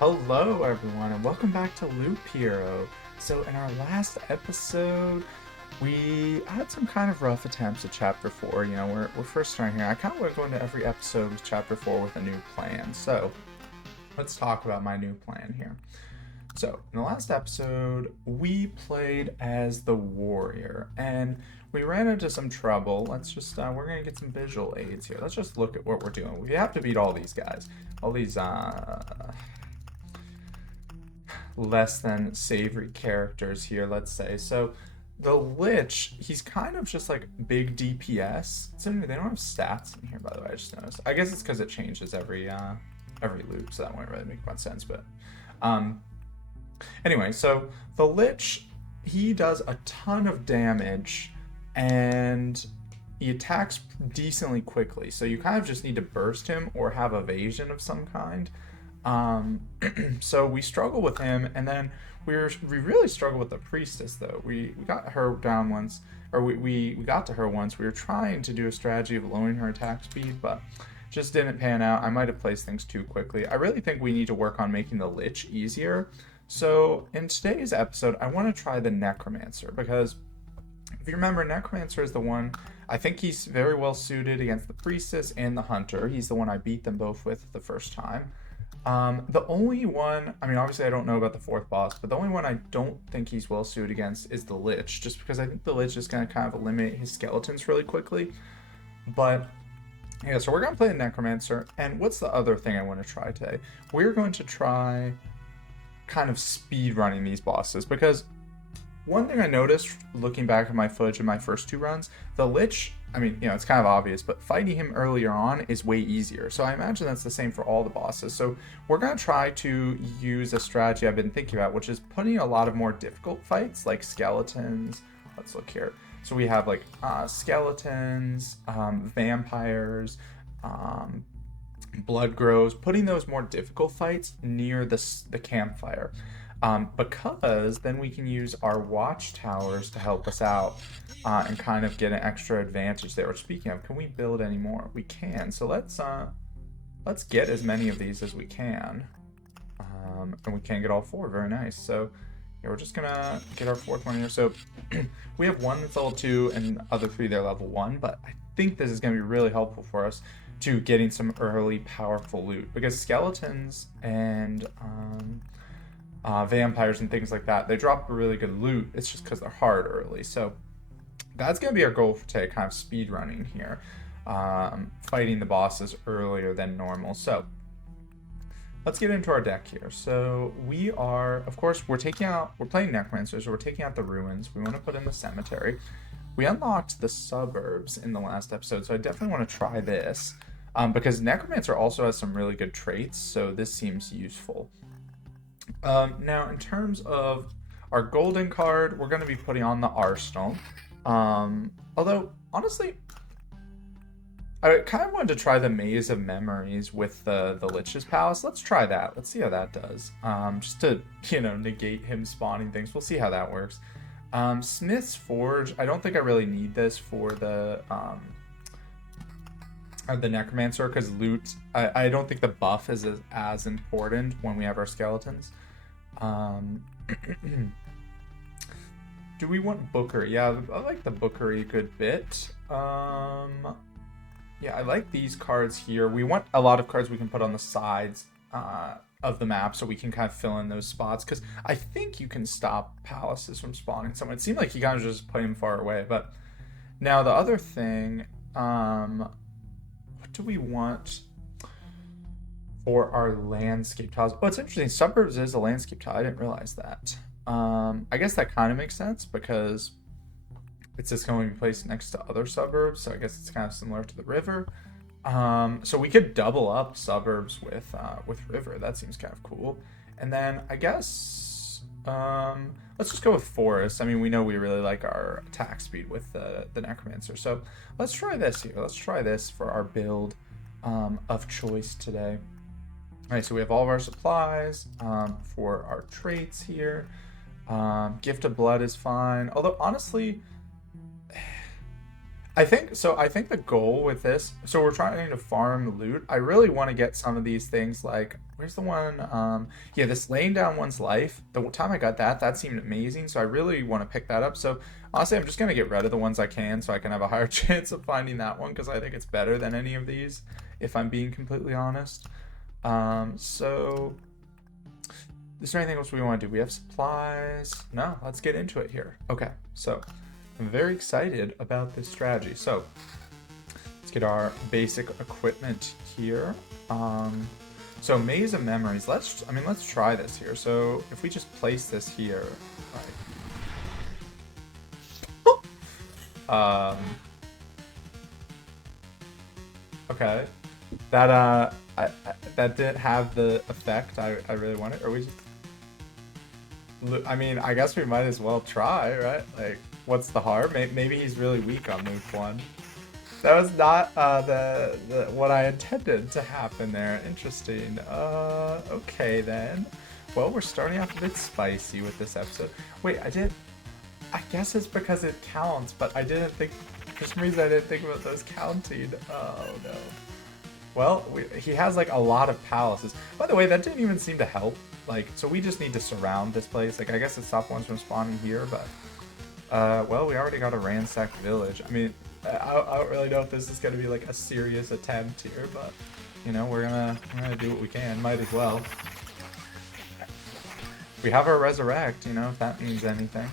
Hello, everyone, and welcome back to Loop Hero. So, in our last episode, we had some kind of rough attempts at Chapter 4. We're first starting here. I kind of want to go into every episode with Chapter 4 with a new plan. So, let's talk about my new plan here. So, in the last episode, we played as the warrior, and we ran into some trouble. We're going to get some visual aids here. Let's just look at what we're doing. We have to beat all these guys. All these, less than savory characters here, let's say. So the Lich, he's kind of just like big DPS. They don't have stats in here, by the way, I just noticed. I guess it's because it changes every loop, so that won't really make much sense. But anyway, so the Lich, he does a ton of damage and he attacks decently quickly. So you kind of just need to burst him or have evasion of some kind. So we struggle with him, and then we really struggle with the priestess though. We got her down once, or we got to her once. We were trying to do a strategy of lowering her attack speed, but just didn't pan out. I might have placed things too quickly. I really think we need to work on making the Lich easier. So in today's episode, I want to try the Necromancer, because if you remember, Necromancer is the one, I think he's very well suited against the priestess and the hunter. He's the one I beat them both with the first time. The only one, I mean, obviously I don't know about the fourth boss, but the only one I don't think he's well suited against is the Lich, just because I think the Lich is going to kind of eliminate his skeletons really quickly. But yeah, so we're going to play the Necromancer, and what's the other thing I want to try today? We're going to try kind of speed running these bosses, because one thing I noticed looking back at my footage of my first two runs, the Lich, I mean, it's kind of obvious, but fighting him earlier on is way easier. So I imagine that's the same for all the bosses. So we're going to try to use a strategy I've been thinking about, which is putting a lot of more difficult fights, like skeletons. Let's look here. So we have like skeletons, vampires, blood grows, putting those more difficult fights near the campfire. Because then we can use our watchtowers to help us out and kind of get an extra advantage there. Which, speaking of, can we build any more? We can. So let's get as many of these as we can, and we can get all four. Very nice. So yeah, we're just gonna get our fourth one here. So we have one that's level 2, and other 3 they're level 1. But I think this is gonna be really helpful for us to getting some early powerful loot, because skeletons and vampires and things like that, they drop really good loot. It's just because they're hard early. So that's going to be our goal for today, kind of speed running here, fighting the bosses earlier than normal. So let's get into our deck here. So we are, of course, we're playing Necromancer, so we're taking out the ruins. We want to put in the cemetery. We unlocked the suburbs in the last episode, so I definitely want to try this, because Necromancer also has some really good traits, so this seems useful. Now, in terms of our golden card, we're going to be putting on the arsenal. Although, honestly, I kind of wanted to try the Maze of Memories with the Lich's Palace. Let's try that. Let's see how that does. Just to, negate him spawning things. We'll see how that works. Smith's Forge, I don't think I really need this for the Necromancer, because loot, I don't think the buff is as important when we have our skeletons. Do we want Bookery? Yeah, I like the Bookery a good bit. Yeah, I like these cards here. We want a lot of cards we can put on the sides of the map, so we can kind of fill in those spots, because I think you can stop palaces from spawning someone. It seemed like you kind of just put him far away. But now the other thing, what do we want for our landscape tiles? Oh, it's interesting. Suburbs is a landscape tile. I didn't realize that. I guess that kind of makes sense, because it's just going to be placed next to other suburbs. So I guess it's kind of similar to the river. So we could double up suburbs with river. That seems kind of cool. And then I guess let's just go with forest. I mean, we know we really like our attack speed with the Necromancer. So let's try this here. Let's try this for our build of choice today. All right, so we have all of our supplies for our traits here. Gift of Blood is fine. Although, honestly, I think the goal with this, so we're trying to farm loot. I really want to get some of these things like Where's the one? Yeah, this laying down one's life. The time I got that, that seemed amazing. So I really want to pick that up. So honestly, I'm just gonna get rid of the ones I can, so I can have a higher chance of finding that one because I think it's better than any of these, if I'm being completely honest. So is there anything else we want to do? We have supplies. No, let's get into it here. Okay, so I'm very excited about this strategy. So let's get our basic equipment here. So Maze of Memories, let's try this here. So if we just place this here, right. Okay. That that didn't have the effect I really wanted. Or we just, I mean, I guess we might as well try, right? Like, what's the harm? Maybe he's really weak on loop 1. That was not the what I intended to happen there. Interesting. Okay then. Well, we're starting off a bit spicy with this episode. Wait, I guess it's because it counts, but I didn't think, for some reason I didn't think about those counting. Oh no. Well, he has like a lot of palaces. By the way, that didn't even seem to help. Like, so we just need to surround this place. Like, I guess it stopped ones from spawning here, but well, we already got a ransacked village. I mean, I don't really know if this is gonna be like a serious attempt here, but you know, we're gonna do what we can. Might as well. We have our resurrect, you know, if that means anything.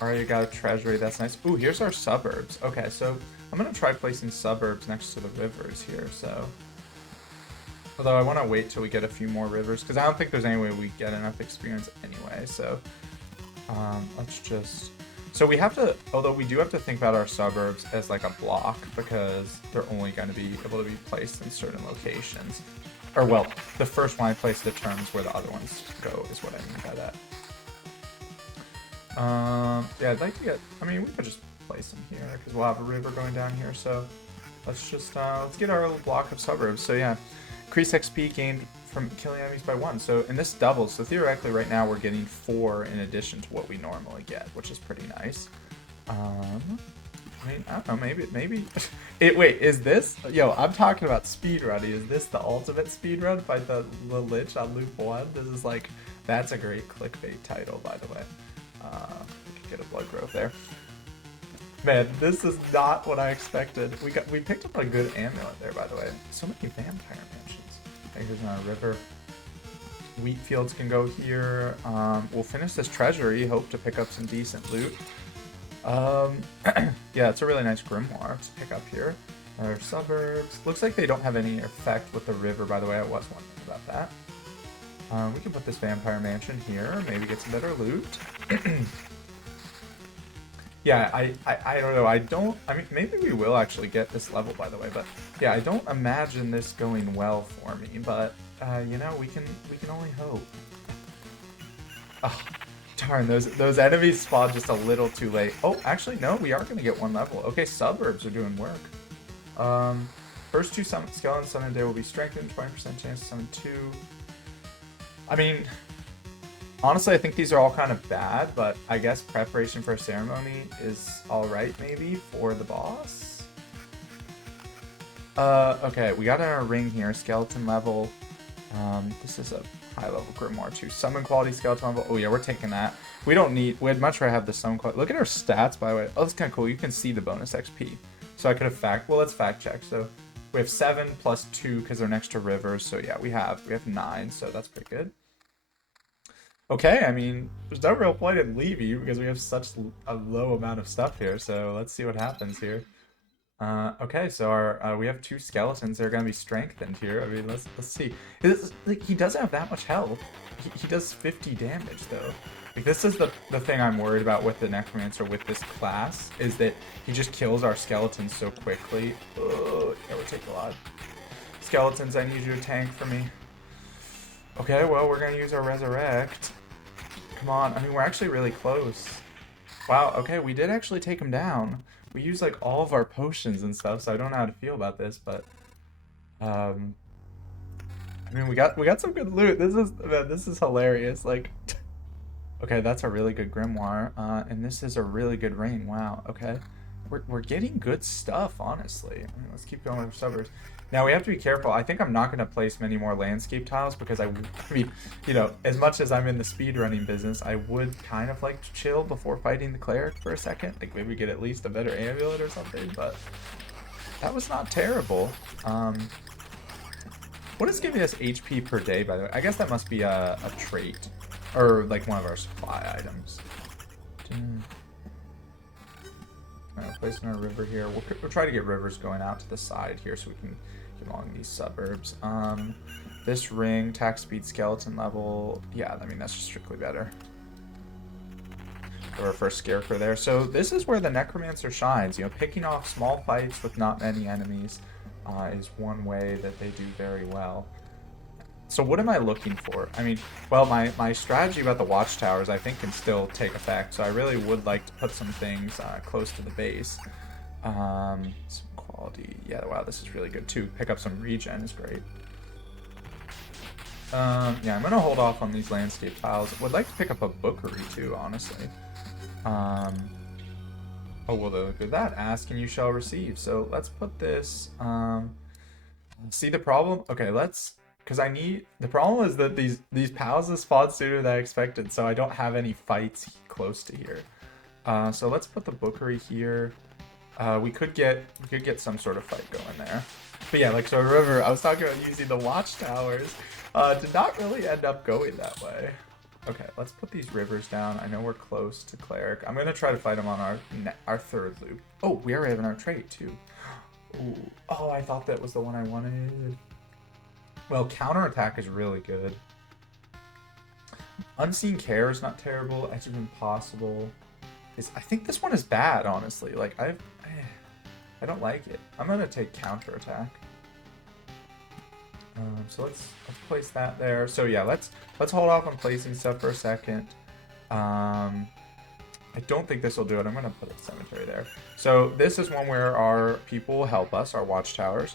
Already got a treasury, that's nice. Ooh, here's our suburbs. Okay, so I'm gonna try placing suburbs next to the rivers here, so. Although I wanna wait till we get a few more rivers, because I don't think there's any way we get enough experience anyway, so. Let's just, so we have to, although we do have to think about our suburbs as like a block, because they're only gonna be able to be placed in certain locations. Or well, the first one I place determines where the other ones go, is what I mean by that. Yeah, I'd like to get, I mean, we could just place them here, because we'll have a river going down here, so let's just, let's get our little block of suburbs. So yeah, increase XP gained from killing enemies by 1. So, and this doubles, so theoretically right now we're getting 4 in addition to what we normally get, which is pretty nice. I mean, I don't know, maybe, wait, is this, yo, I'm talking about speedrunning, is this the ultimate speedrun? Fight the Lich on loop 1? This is like, that's a great clickbait title, by the way. We could get a blood growth there. Man, this is not what I expected. We picked up a good amulet there, by the way. So many vampire mansions. Okay, here's another river. Wheat fields can go here. We'll finish this treasury. Hope to pick up some decent loot. Yeah, it's a really nice grimoire to pick up here. Our suburbs. Looks like they don't have any effect with the river, by the way. I was wondering about that. We can put this vampire mansion here. Maybe get some better loot. Yeah, I don't know. I mean, maybe we will actually get this level, by the way. But yeah, I don't imagine this going well for me. But you know, we can only hope. Oh, darn, those enemies spawned just a little too late. Oh, actually, no, we are gonna get 1 level. Okay, suburbs are doing work. First 2 skeletons summoned today will be strengthened. 20% chance to summon 2. I mean, honestly, I think these are all kind of bad, but I guess preparation for a ceremony is alright, maybe, for the boss. Okay, we got our ring here, skeleton level. This is a high level grimoire too. Summon quality skeleton level. Oh yeah, we're taking that. We'd much rather have the summon quality. Look at our stats, by the way. Oh, that's kind of cool. You can see the bonus XP. So I could have let's fact check. So we have 7 plus 2 because they're next to rivers. So yeah, we have 9. So that's pretty good. Okay, I mean, there's no real point in leaving because we have such a low amount of stuff here. So let's see what happens here. Okay, so our we have 2 skeletons. They're gonna be strengthened here. I mean, let's see. Like, he doesn't have that much health. He does 50 damage though. Like, this is the thing I'm worried about with the necromancer with this class, is that he just kills our skeletons so quickly. Oh, yeah, we're taking a lot. Skeletons, I need you to tank for me. Okay, well, we're gonna use our resurrect. Come on, I mean, we're actually really close. Wow, okay, we did actually take him down. We used like all of our potions and stuff, so I don't know how to feel about this, but I mean, we got some good loot. This is hilarious. Like, okay, that's a really good grimoire, and this is a really good ring. Wow. Okay, we're getting good stuff, honestly. I mean, let's keep going with our suburbs. Now we have to be careful. I think I'm not going to place many more landscape tiles because I mean, you know, as much as I'm in the speedrunning business, I would kind of like to chill before fighting the cleric for a second. Like maybe get at least a better amulet or something, but that was not terrible. What is giving us HP per day, by the way? I guess that must be a trait or like one of our supply items. Alright, placing our river here. We'll try to get rivers going out to the side here so we can get along these suburbs. This ring, attack speed, skeleton level. Yeah, I mean, that's just strictly better. Our first scarecrow there. So this is where the necromancer shines. You know, picking off small fights with not many enemies is one way that they do very well. So what am I looking for? I mean, well, my strategy about the watchtowers, I think, can still take effect. So I really would like to put some things close to the base. Some quality. Yeah, wow, this is really good, too. Pick up some regen is great. Yeah, I'm going to hold off on these landscape tiles. Would like to pick up a bookery, too, honestly. Oh, well, look at that. Ask and you shall receive. So let's put this... see the problem? Okay, let's... Because I need... The problem is that these pals spawned sooner than I expected, so I don't have any fights close to here. So let's put the bookery here. We could get some sort of fight going there. But yeah, like, so river, I was talking about using the watchtowers. Did not really end up going that way. Okay, let's put these rivers down. I know we're close to cleric. I'm going to try to fight him on our third loop. Oh, we are having our trait, too. Ooh. Oh, I thought that was the one I wanted. Well, counterattack is really good. Unseen Care is not terrible. Edge of Impossible. I think this one is bad, honestly. Like, I don't like it. I'm going to take counterattack. So let's place that there. So yeah, let's hold off on placing stuff for a second. I don't think this will do it. I'm going to put a cemetery there. So this is one where our people will help us, our watchtowers.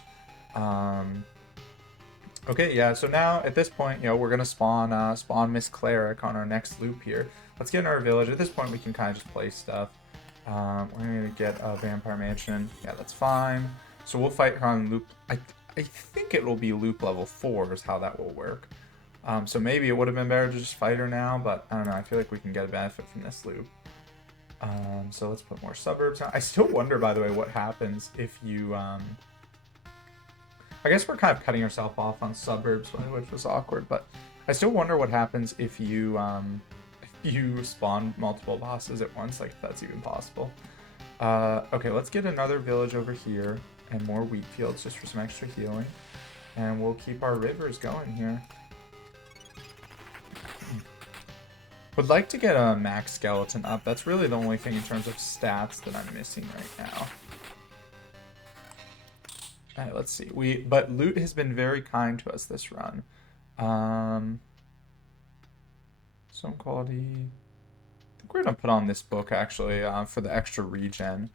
Okay, yeah, so now at this point, you know, we're going to spawn Miss Cleric on our next loop here. Let's get in our village. At this point, we can kind of just place stuff. We're going to get a vampire mansion. Yeah, that's fine. So we'll fight her on loop. I think it will be loop level 4 is how that will work. So maybe it would have been better to just fight her now, but I don't know. I feel like we can get a benefit from this loop. So let's put more suburbs on. I still wonder, by the way, what happens if you... I guess we're kind of cutting ourselves off on suburbs, which was awkward, but I still wonder what happens if you spawn multiple bosses at once, like if that's even possible. Okay, let's get another village over here and more wheat fields just for some extra healing. And we'll keep our rivers going here. Would like to get a max skeleton up. That's really the only thing in terms of stats that I'm missing right now. Alright, let's see. But loot has been very kind to us this run. Some quality. I think we're gonna put on this book actually for the extra regen.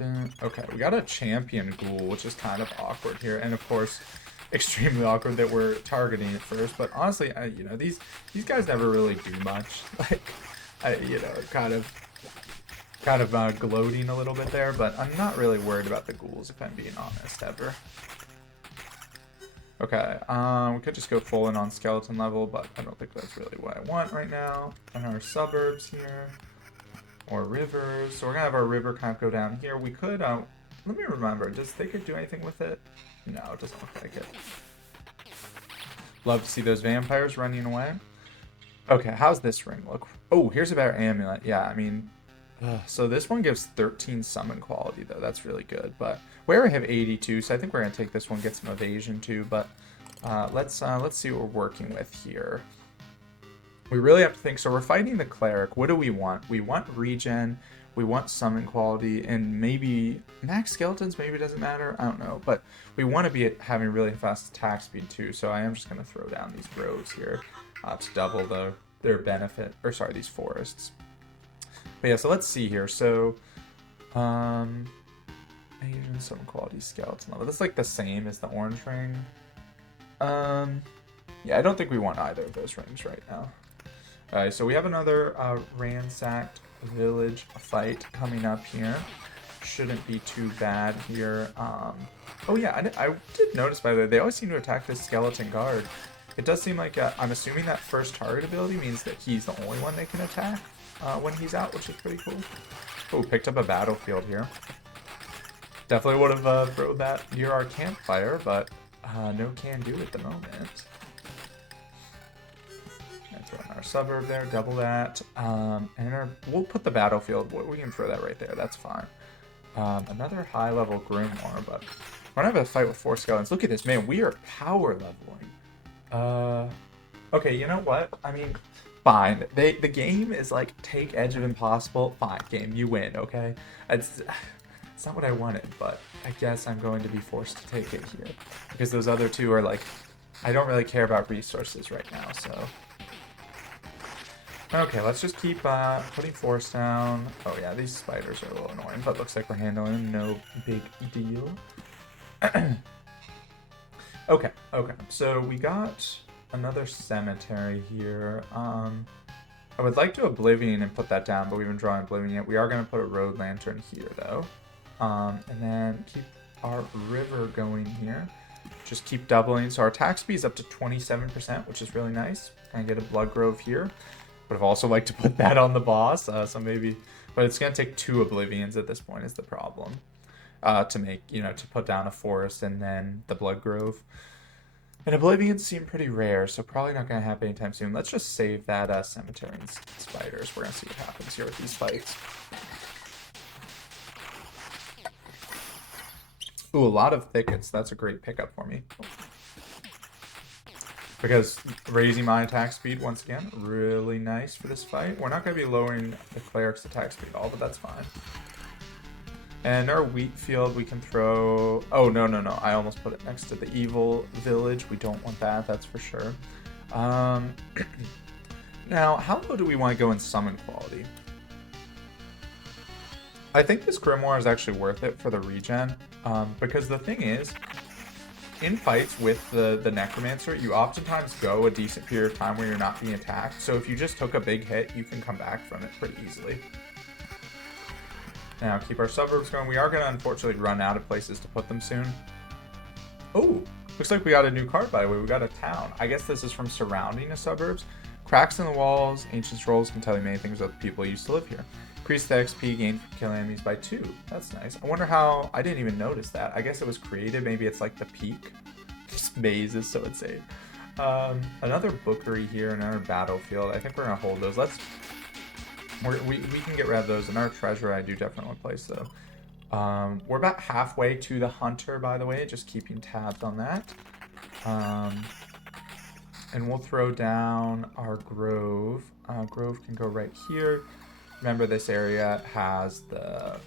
Okay, we got a champion ghoul, which is kind of awkward here, and of course, extremely awkward that we're targeting it first. But honestly, you know, these guys never really do much. Like, you know, kind of gloating a little bit there, but I'm not really worried about the ghouls, if I'm being honest, ever. Okay, we could just go full in on skeleton level, but I don't think that's really what I want right now. And our suburbs here, or rivers. So we're gonna have our river kind of go down here. We could, let me remember, does they could do anything with it? No, it doesn't look like it. Love to see those vampires running away. Okay, how's this ring look? Oh, here's a better amulet. Yeah, I mean, so this one gives 13 summon quality, though. That's really good. But we already have 82, so I think we're going to take this one, get some evasion, too. But let's see what we're working with here. We really have to think. So we're fighting the cleric. What do we want? We want regen. We want summon quality. And maybe max skeletons maybe doesn't matter. I don't know. But we want to be having really fast attack speed, too. So I am just going to throw down these roads here to double their benefit. Or sorry, these forests. But yeah, so let's see here. So, Asian summon quality skeleton level. That's like the same as the orange ring. Yeah, I don't think we want either of those rings right now. Alright, so we have another ransacked village fight coming up here. shouldn't be too bad here. Oh yeah, I did notice, by the way, they always seem to attack this skeleton guard. It does seem like, I'm assuming that first target ability means that he's the only one they can attack when he's out, which is pretty cool. Oh, picked up a battlefield here. Definitely would have thrown that near our campfire, but no can do at the moment. Throw in our suburb there, double that, and we'll put the battlefield. We can throw that right there. That's fine. Another high-level Grimoire, but we're gonna have a fight with 4 skeletons. Look at this, man. We are power leveling. Okay, you know what? I mean, fine. The game is like take Edge of Impossible. Fine, game, you win. Okay, it's not what I wanted, but I guess I'm going to be forced to take it here because those other two are like, I don't really care about resources right now, so. Okay, let's just keep putting force down. Oh yeah, these spiders are a little annoying, but looks like we're handling them. No big deal. Okay, so we got another cemetery here. I would like to Oblivion and put that down, but we haven't drawn Oblivion yet. We are going to put a road lantern here, though. And then keep our river going here. Just keep doubling. So our attack speed is up to 27%, which is really nice. And get a Blood Grove here. Would have also liked to put that on the boss, so maybe, but it's gonna take 2 Oblivions at this point is the problem, to make, you know, to put down a forest and then the Blood Grove. And Oblivions seem pretty rare, so probably not gonna happen anytime soon. Let's just save that cemetery and spiders. We're gonna see what happens here with these fights. Ooh, a lot of thickets. That's a great pickup for me. Because raising my attack speed, once again, really nice for this fight. We're not going to be lowering the cleric's attack speed at all, but that's fine. And our wheat field, we can throw... Oh, no. I almost put it next to the evil village. We don't want that, that's for sure. Now, how low do we want to go in summon quality? I think this Grimoire is actually worth it for the regen. Because the thing is... in fights with the Necromancer, you oftentimes go a decent period of time where you're not being attacked. So if you just took a big hit, you can come back from it pretty easily. Now, keep our suburbs going. We are going to unfortunately run out of places to put them soon. Oh, looks like we got a new card, by the way. We got a town. I guess this is from surrounding the suburbs. Cracks in the walls. Ancient scrolls can tell you many things about the people who used to live here. Increase the XP gained from killing enemies by 2. That's nice. I wonder how... I didn't even notice that. I guess it was created. Maybe it's like the peak. This maze is so insane. Another bookery here, another battlefield. I think we're going to hold those. We can get rid of those. And our treasure I do definitely want to place, though. We're about halfway to the hunter, by the way. Just keeping tabs on that. And we'll throw down our grove. Grove can go right here. Remember, this area has the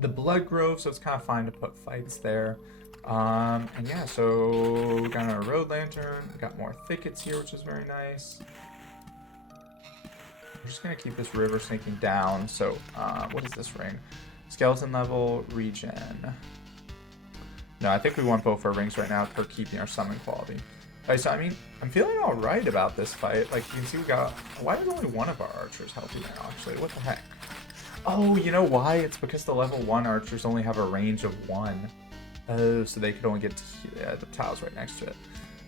Blood Grove, so it's kind of fine to put fights there. And yeah, so we got our road lantern. We got more thickets here, which is very nice. We're just gonna keep this river snaking down. So, what is this ring? Skeleton level regen. No, I think we want both our rings right now for keeping our summon quality. Alright, so I mean, I'm feeling alright about this fight. Like, you can see we got... Why is only one of our archers healthy now, actually? What the heck? Oh, you know why? It's because the level 1 archers only have a range of 1. Oh, so they could only get to the tiles right next to it.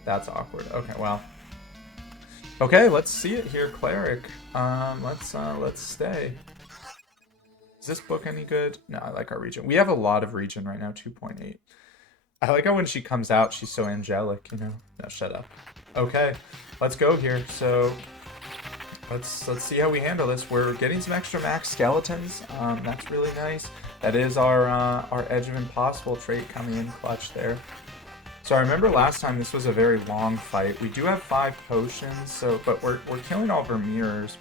That's awkward. Okay, well. Okay, let's see it here, Cleric. Let's stay. Is this book any good? No, I like our regen. We have a lot of regen right now, 2.8. I like how when she comes out, she's so angelic, you know? No, shut up. Okay, let's go here. So, let's see how we handle this. We're getting some extra max skeletons. That's really nice. That is our Edge of Impossible trait coming in clutch there. So I remember last time this was a very long fight. We do have 5 potions, so but we're killing all of her mirrors.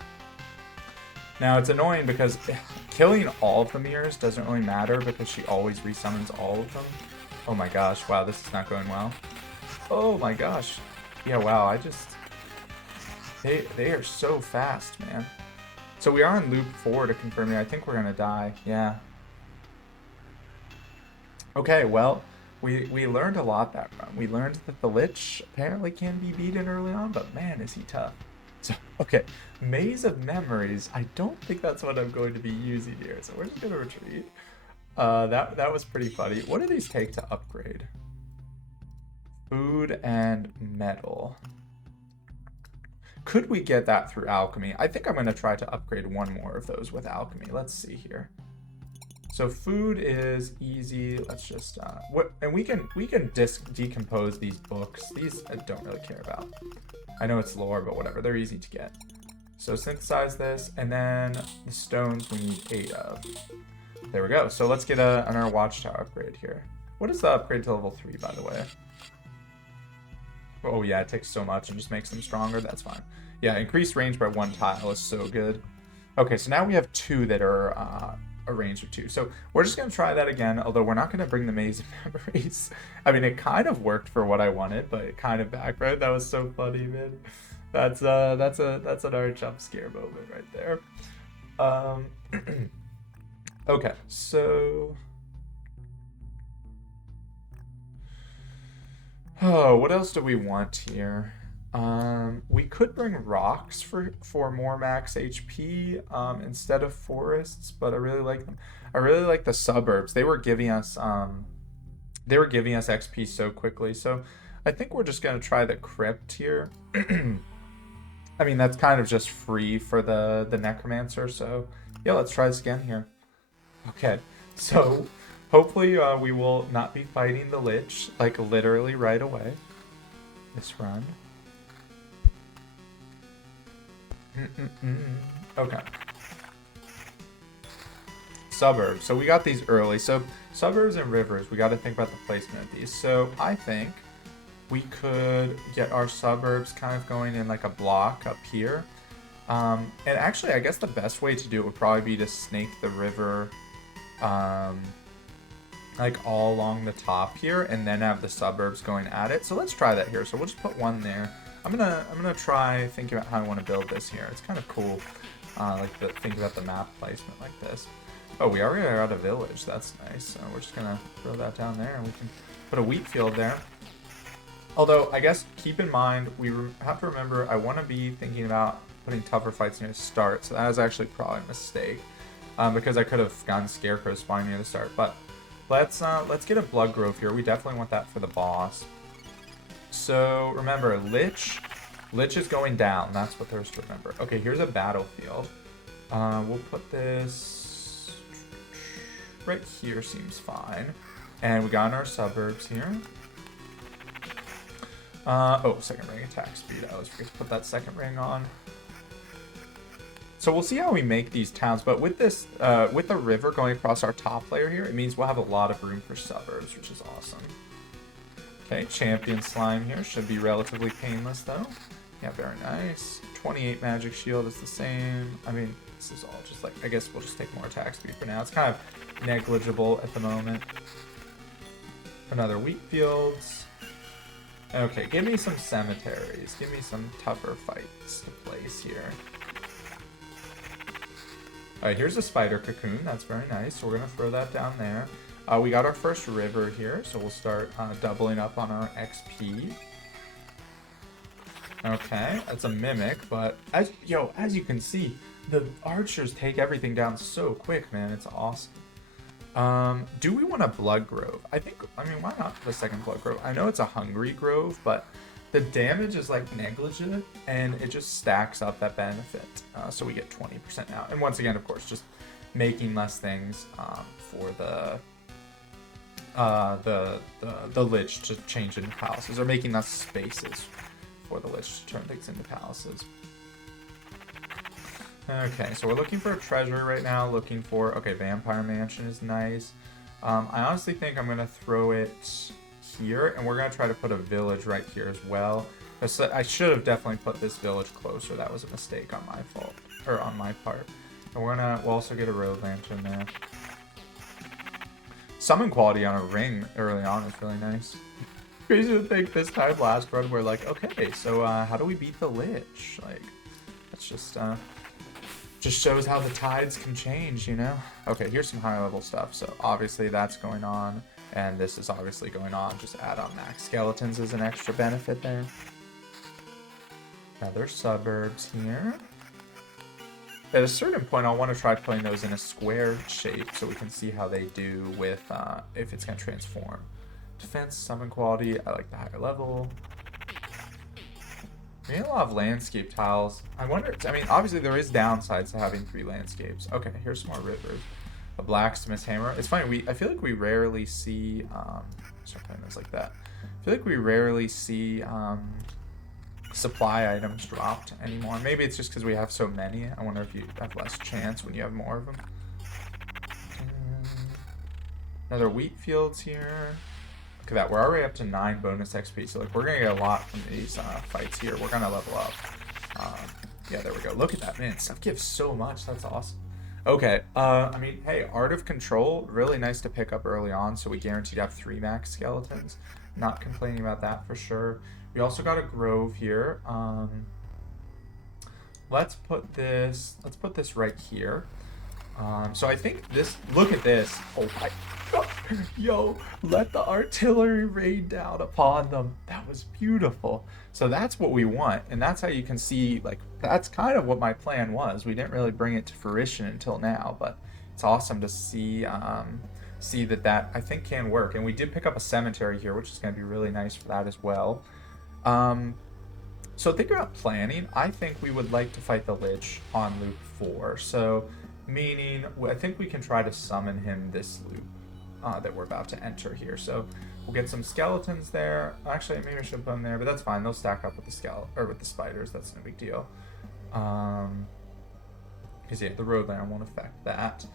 Now it's annoying because killing all of the mirrors doesn't really matter because she always resummons all of them. Oh my gosh, wow, this is not going well. Oh my gosh. Yeah, wow, they are so fast, man. So we are on loop 4 to confirm it. I think we're gonna die, yeah. Okay, well, we learned a lot that run. We learned that the Lich apparently can be beaten early on, but man, is he tough. So, okay, Maze of Memories. I don't think that's what I'm going to be using here, so we're just gonna retreat. That was pretty funny. What do these take to upgrade? Food and metal. Could we get that through alchemy? I think I'm going to try to upgrade one more of those with alchemy. Let's see here. So food is easy. Let's just and we can decompose these books. These I don't really care about. I know it's lore, but whatever. They're easy to get. So synthesize this, and then the stones we need 8 of. There we go. So let's get another watchtower upgrade here. What is the upgrade to level 3, by the way? Oh yeah, it takes so much and just makes them stronger. That's fine. Yeah, increased range by 1 tile is so good. Okay, so now we have 2 that are a range of 2. So we're just going to try that again, although we're not going to bring the Maze of Memories. I mean, it kind of worked for what I wanted, but it kind of backfired. That was so funny, man. That's another jump scare moment right there. Okay, so... Oh, what else do we want here? We could bring rocks for more max HP instead of forests, but I really like them. I really like the suburbs. They were giving us XP so quickly. So I think we're just gonna try the crypt here. I mean, that's kind of just free for the necromancer. So yeah, let's try this again here. Okay, so hopefully we will not be fighting the Lich, like literally right away. This run. Okay. Suburbs. So we got these early. So suburbs and rivers, we got to think about the placement of these. So I think we could get our suburbs kind of going in like a block up here. And actually, I guess the best way to do it would probably be to snake the river like all along the top here, and then have the suburbs going at it. So let's try that here. So we'll just put 1 there. I'm gonna try thinking about how I want to build this here. It's kind of cool, think about the map placement like this. Oh, we already got a village. That's nice. So we're just gonna throw that down there, and we can put a wheat field there. Although I guess keep in mind we have to remember I want to be thinking about putting tougher fights near the start. So that is actually probably a mistake, because I could have gotten Scarecrow spawn near the start, but. Let's get a blood grove here. We definitely want that for the boss. So remember, Lich is going down. That's what there's to remember. Okay, here's a battlefield. We'll put this right here. Seems fine. And we got our suburbs here. Oh, second ring attack speed. I always forget to put that second ring on. So we'll see how we make these towns, but with this, with the river going across our top layer here, it means we'll have a lot of room for suburbs, which is awesome. Okay, champion slime here should be relatively painless though. Yeah, very nice. 28 magic shield is the same. I mean, this is all just like, I guess we'll just take more attack speed for now. It's kind of negligible at the moment. Another wheat fields. Okay, give me some cemeteries. Give me some tougher fights to place here. Alright, here's a spider cocoon. That's very nice. So we're going to throw that down there. We got our first river here, so we'll start doubling up on our XP. Okay, that's a mimic, but as you can see, the archers take everything down so quick, man. It's awesome. Do we want a blood grove? I mean, why not the second blood grove? I know it's a hungry grove, but the damage is like negligent, and it just stacks up that benefit. So we get 20% now. And once again, of course, just making less things for the Lich to change into palaces, or making less spaces for the Lich to turn things into palaces. Okay, so we're looking for a treasure right now. Looking for, okay, Vampire Mansion is nice. I honestly think I'm going to throw it here, and we're going to try to put a village right here as well. I should have definitely put this village closer. That was a mistake on my fault, or on my part. And we'll also get a road lantern there. Summon quality on a ring early on is really nice. Crazy to think this time last run we're like, okay, so how do we beat the Lich? Like, that's just shows how the tides can change, you know? Okay, here's some higher level stuff. So obviously that's going on, and this is obviously going on. Just add on max skeletons as an extra benefit there. Another suburbs here. At a certain point, I'll want to try playing those in a square shape so we can see how they do with if it's going to transform. Defense, summon quality, I like the higher level. We need a lot of landscape tiles. I wonder, I mean, obviously there is downsides to having 3 landscapes. Okay, here's some more rivers. A blacksmith's hammer. It's funny, I feel like we rarely see, start playing this like that. I feel like we rarely see supply items dropped anymore. Maybe it's just because we have so many. I wonder if you have less chance when you have more of them. Another wheat fields here. Look at that, we're already up to 9 bonus XP, so like we're gonna get a lot from these fights here. We're gonna level up. Yeah, there we go. Look at that, man. Stuff gives so much. That's awesome. Okay, I mean, hey, Art of Control, really nice to pick up early on, so we guaranteed to have 3 max skeletons. Not complaining about that for sure. We also got a grove here. Let's put this right here. So I think this, look at this. Oh my God. Yo, let the artillery rain down upon them. That was beautiful. So that's what we want. And that's how you can see, like, that's kind of what my plan was. We didn't really bring it to fruition until now, but it's awesome to see that I think can work. And we did pick up a cemetery here, which is going to be really nice for that as well. So think about planning. I think we would like to fight the Lich on loop 4. So meaning, I think we can try to summon him this loop that we're about to enter here. So we'll get some skeletons there. Actually, maybe I should put them there, but that's fine. They'll stack up with the with the spiders. That's no big deal. Because yeah, the road layer won't affect that.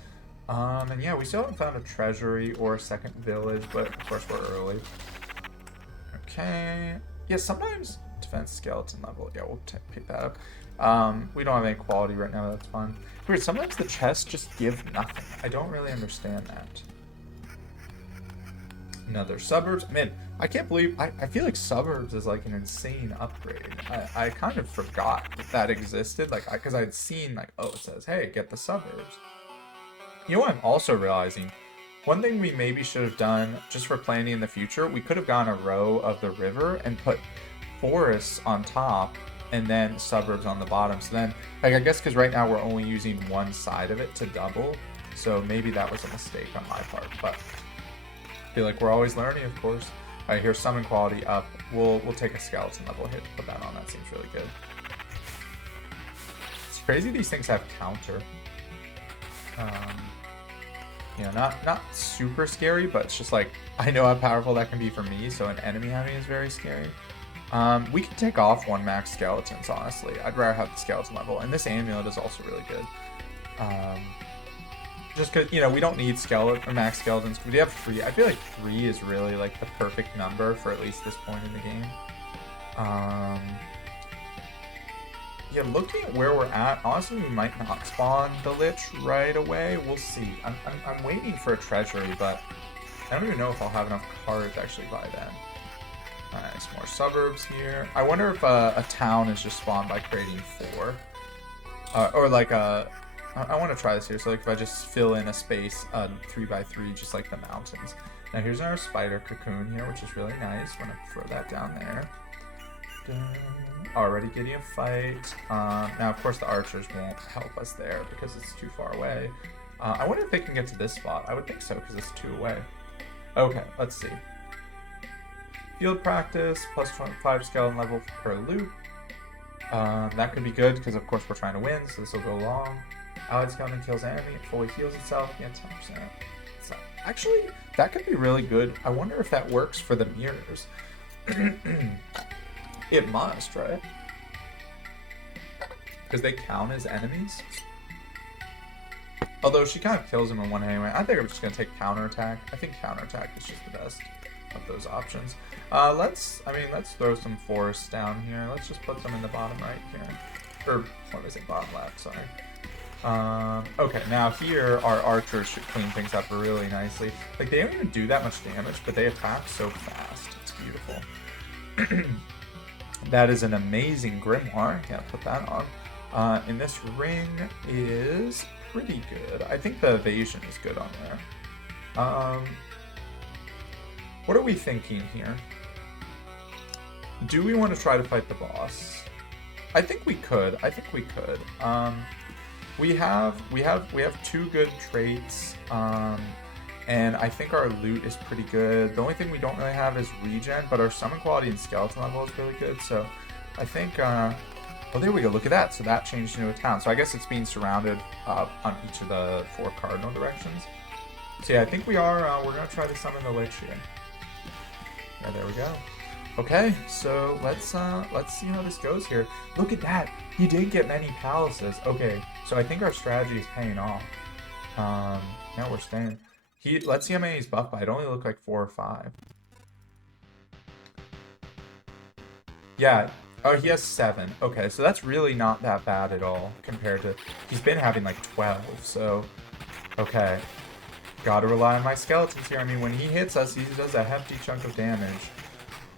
And yeah, we still haven't found a treasury or a second village, but of course we're early. Okay. Yeah, sometimes defense skeleton level. Yeah, we'll pick that up. We don't have any quality right now. That's fine. Weird. Sometimes the chests just give nothing. I don't really understand that. Another suburbs. Man, I can't believe. I feel like suburbs is like an insane upgrade. I kind of forgot that existed. Like, because I'd seen like, oh, it says, hey, get the suburbs. You know what I'm also realizing? One thing we maybe should have done just for planning in the future, we could have gone a row of the river and put forests on top and then suburbs on the bottom. So then, like, I guess because right now we're only using one side of it to double. So maybe that was a mistake on my part, but I feel like we're always learning, of course. All right, here's summon quality up. We'll take a skeleton level hit, put that on. That seems really good. It's crazy these things have counter. You know, not super scary, but it's just like, I know how powerful that can be for me, so an enemy having is very scary. We can take off 1 max skeletons, honestly. I'd rather have the skeleton level, and this amulet is also really good. Just because, you know, we don't need max skeletons. We have 3. I feel like 3 is really like the perfect number for at least this point in the game. Yeah, looking at where we're at, honestly, we might not spawn the Lich right away. We'll see. I'm waiting for a treasury, but I don't even know if I'll have enough cards actually by then. Alright, some more suburbs here. I wonder if a town is just spawned by creating 4. Or like a... I want to try this here. So like if I just fill in a space 3x3, just like the mountains. Now here's our spider cocoon here, which is really nice. I'm going to throw that down there. Already getting a fight. Now, of course, the archers won't help us there because it's too far away. I wonder if they can get to this spot. I would think so because it's 2 away. Okay, let's see. Field practice, plus 25 skeleton level per loop. That could be good because, of course, we're trying to win, so this will go long. Allied skeleton kills enemy, it fully heals itself, again 10%. So, actually, that could be really good. I wonder if that works for the mirrors. It must, right? Because they count as enemies. Although she kind of kills them in one anyway. I think I'm just going to take counterattack. I think counterattack is just the best of those options. Let's throw some forests down here. Let's just put them in the bottom right here. Or, what was it? Bottom left, sorry. Okay, now here our archers should clean things up really nicely. Like, they don't even do that much damage, but they attack so fast. It's beautiful. That is an amazing grimoire. Can't put that on. And this ring is pretty good. I think the evasion is good on there. What are we thinking here? Do we want to try to fight the boss? I think we could. I think we could. We have two good traits. And I think our loot is pretty good. The only thing we don't really have is regen, but our summon quality and skeleton level is really good. So I think, oh, there we go. Look at that. So that changed into a town. So I guess it's being surrounded on each of the 4 cardinal directions. So yeah, I think we are, we're going to try to summon the Lich here. Yeah, there we go. Okay, so let's see how this goes here. Look at that. He did get many palaces. Okay, so I think our strategy is paying off. Now we're staying. Let's see how many he's buffed by. It only looked like 4 or 5. Yeah. Oh, he has 7. Okay, so that's really not that bad at all compared to... He's been having like 12, so... Okay. Gotta rely on my skeletons here. I mean, when he hits us, he does a hefty chunk of damage.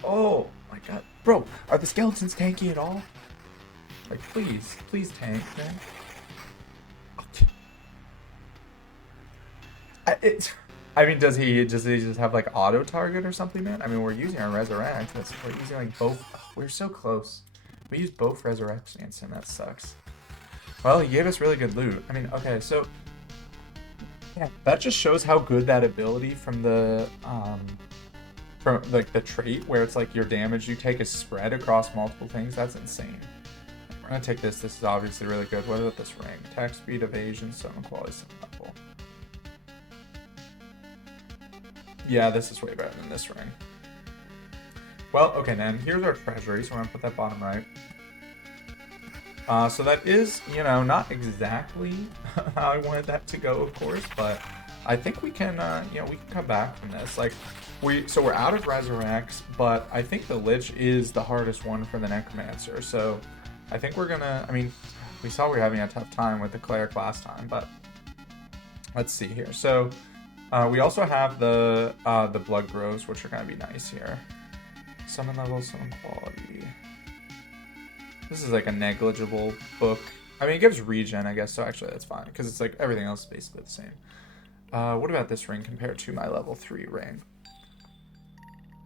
Oh, my god. Bro, are the skeletons tanky at all? Like, please. Please tank, man. I mean, does he just have like auto target or something, man? I mean, we're using our resurrect. We're using like both. Oh, we're so close. We used both resurrects against him. That sucks. Well, he gave us really good loot. I mean, okay, so yeah, that just shows how good that ability from the like the trait where it's like your damage you take is spread across multiple things. That's insane. We're gonna take this. This is obviously really good. What about this ring? Attack speed, evasion, summon quality, summon level. Yeah, this is way better than this ring. Well, okay, then here's our treasury, so we're gonna put that bottom right. So that is, you know, not exactly how I wanted that to go, of course, but I think we can, you know, we can come back from this. Like, so we're out of resurrects, but I think the Lich is the hardest one for the Necromancer. So I think we're gonna, I mean, we saw we were having a tough time with the Cleric last time, but let's see here. So we also have the Blood Groves, which are gonna be nice here. Summon level, summon quality. This is like a negligible book. I mean, it gives regen, I guess, so actually that's fine, because it's like everything else is basically the same. What about this ring compared to my level 3 ring?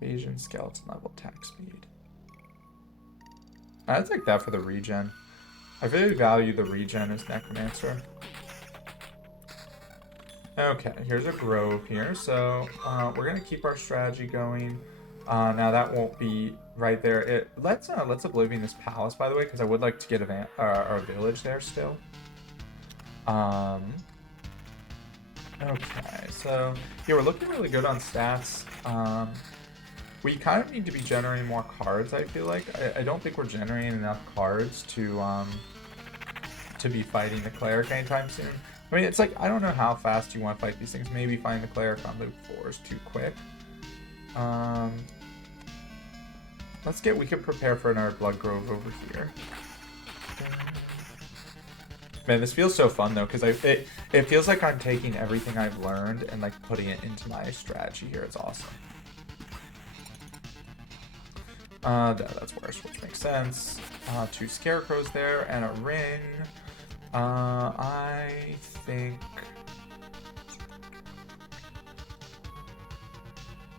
Evasion, skeleton level, attack speed. I'd take that for the regen. I really value the regen as Necromancer. Okay, here's a grove here, so we're gonna keep our strategy going. Now that won't be right there. Let's Oblivion this palace, by the way, because I would like to get our village there still. Okay, so yeah, we're looking really good on stats. We kind of need to be generating more cards, I feel like. I don't think we're generating enough cards to be fighting the Cleric anytime soon. I mean, it's like, I don't know how fast you want to fight these things. Maybe fighting the Cleric on loop 4 is too quick. We could prepare for another Blood Grove over here. Man, this feels so fun though, because it feels like I'm taking everything I've learned and like putting it into my strategy here. It's awesome. That's worse, which makes sense. 2 scarecrows there and a ring. I think...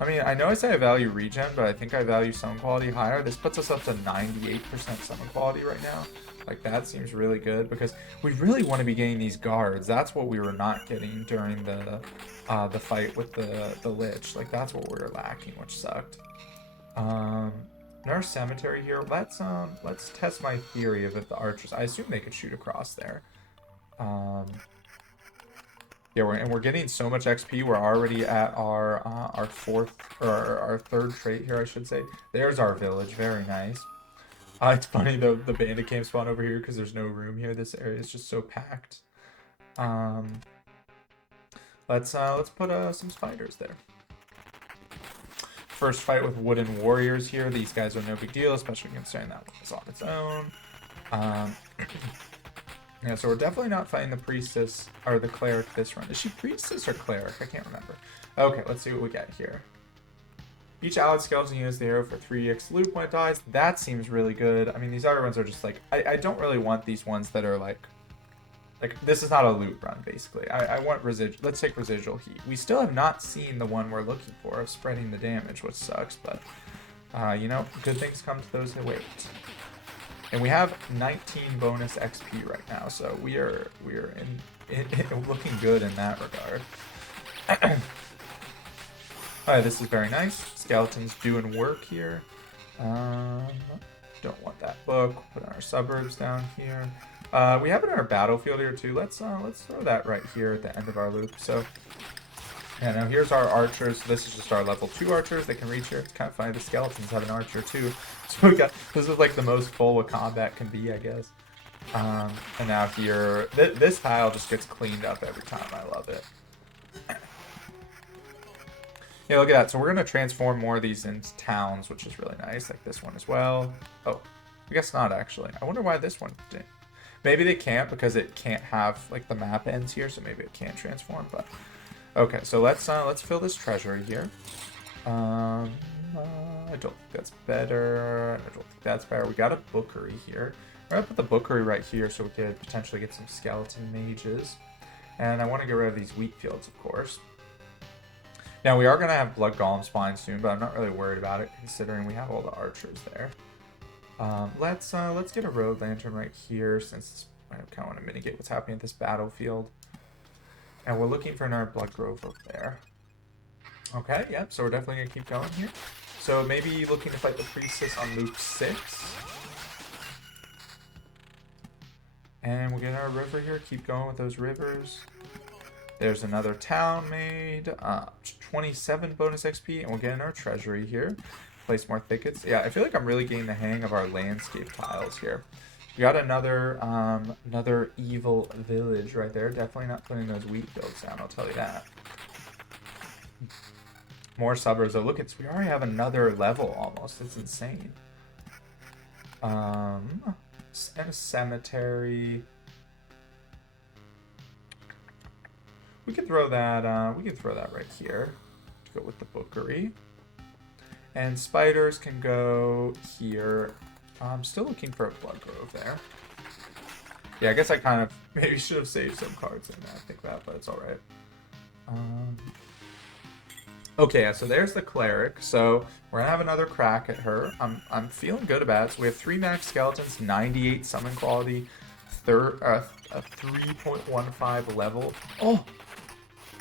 I mean, I know I say I value regen, but I think I value summon quality higher. This puts us up to 98% summon quality right now. Like, that seems really good, because we really want to be getting these guards. That's what we were not getting during the fight with the Lich. Like, that's what we were lacking, which sucked. Another cemetery here. Let's test my theory of if the archers... I assume they could shoot across there. Yeah, we're getting so much XP. We're already at our fourth, or our third trait here, I should say. There's our village. Very nice. It's funny though, the bandit camp spawn over here because there's no room here. This area is just so packed. Let's put some spiders there. First fight with wooden warriors here. These guys are no big deal, especially considering that one is on its own. Yeah, so we're definitely not fighting the priestess or the cleric this run. Is she priestess or cleric? I can't remember. Okay, let's see what we get here. Each allied skeleton uses the arrow for 3x loot point dies. That seems really good. I mean, these other ones are just like, I don't really want these ones that are like this is not a loot run, basically. I want residual. Let's take residual heat. We still have not seen the one we're looking for of spreading the damage, which sucks, but you know, good things come to those who wait. And we have 19 bonus XP right now, so we are looking good in that regard. Alright, this is very nice. Skeletons doing work here. Don't want that book. Put our suburbs down here. We have it in our battlefield here too. Let's throw that right here at the end of our loop. So yeah, now here's our archers. This is just our level 2 archers. They can reach here. It's kind of funny. The skeletons have an archer too. So we got, this is like the most full a combat can be, I guess. And now here, this tile just gets cleaned up every time. I love it. Yeah, look at that. So we're going to transform more of these into towns, which is really nice. Like this one as well. Oh, I guess not actually. I wonder why this one didn't. Maybe they can't because it can't have like the map ends here, so maybe it can't transform. But okay, so let's fill this treasury here. I don't think that's better. I don't think that's better. We got a bookery here. We're gonna put the bookery right here so we could potentially get some skeleton mages. And I want to get rid of these wheat fields, of course. Now we are gonna have blood golem spine soon, but I'm not really worried about it considering we have all the archers there. Let's get a road lantern right here since I kind of want to mitigate what's happening at this battlefield. And we're looking for another blood grove over there. Okay, yep, so we're definitely gonna keep going here. So maybe looking to fight the priestess on loop 6. And we'll get our river here, keep going with those rivers. There's another town made, 27 bonus XP, and we'll get in our treasury here. Place more thickets. Yeah, I feel like I'm really getting the hang of our landscape tiles here. We got another evil village right there. Definitely not putting those wheat fields down, I'll tell you that. More suburbs. Oh, look, we already have another level almost. It's insane. And a cemetery. We could throw that right here to go with the bookery. And spiders can go here. I'm still looking for a blood grove there. Yeah, I guess I kind of maybe should have saved some cards in there. I think that, but it's all right. Okay, yeah, so there's the cleric. So we're gonna have another crack at her. I'm feeling good about it. So we have 3 max skeletons, 98 summon quality, a 3.15 level. Oh,